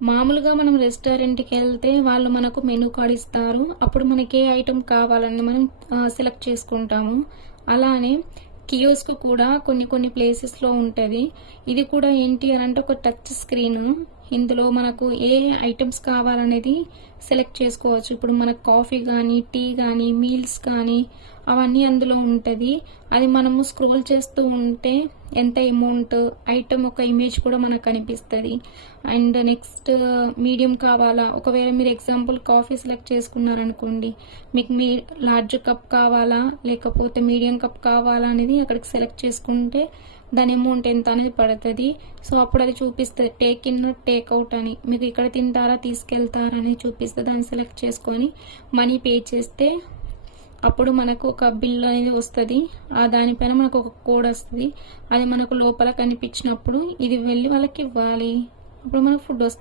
మామూలుగా మనం రెస్టారెంట్‌కి వెళ్తే వాళ్ళు మనకు మెనూ కార్డ్ ఇస్తారు. అప్పుడు మనకి ఏ ఐటెమ్ కావాలని మనం సెలెక్ట్ చేసుకుంటాము. అలానే కియోస్క్ కూడా కొన్ని కొన్ని ప్లేసెస్‌లో ఉంటది. ఇది కూడా ఏంటి అనంటే ఒక టచ్ స్క్రీను. ఇందులో మనకు ఏ ఐటెమ్స్ కావాలనేది సెలెక్ట్ చేసుకోవచ్చు. ఇప్పుడు మనకు కాఫీ గానీ, టీ గానీ, మీల్స్ కానీ అవన్నీ అందులో ఉంటది. అది మనము స్క్రోల్ చేస్తూ ఉంటే ఎంత అమౌంట్, ఐటెమ్ ఒక ఇమేజ్ కూడా మనకు కనిపిస్తది. అండ్ నెక్స్ట్ మీడియం కావాలా, ఒకవేళ మీరు ఎగ్జాంపుల్ కాఫీ సెలెక్ట్ చేసుకున్నారనుకోండి, మీకు లార్జ్ కప్ కావాలా లేకపోతే మీడియం కప్ కావాలా అనేది అక్కడికి సెలెక్ట్ చేసుకుంటే దాని అమౌంట్ ఎంత అనేది పడుతుంది. సో అప్పుడు అది చూపిస్తుంది టేక్ ఇన్ టేక్ అవుట్ అని. మీకు ఇక్కడ తింటారా తీసుకెళ్తారా అని చూపిస్తే దాన్ని సెలెక్ట్ చేసుకొని మనీ పే చేస్తే అప్పుడు మనకు ఒక బిల్ అనేది వస్తుంది. దానిపైన మనకు ఒక కోడ్ వస్తుంది. అది మనకు లోపల కనిపించినప్పుడు ఇది వెళ్ళి వాళ్ళకి ఇవ్వాలి. అప్పుడు మనకు ఫుడ్ వస్తుంది.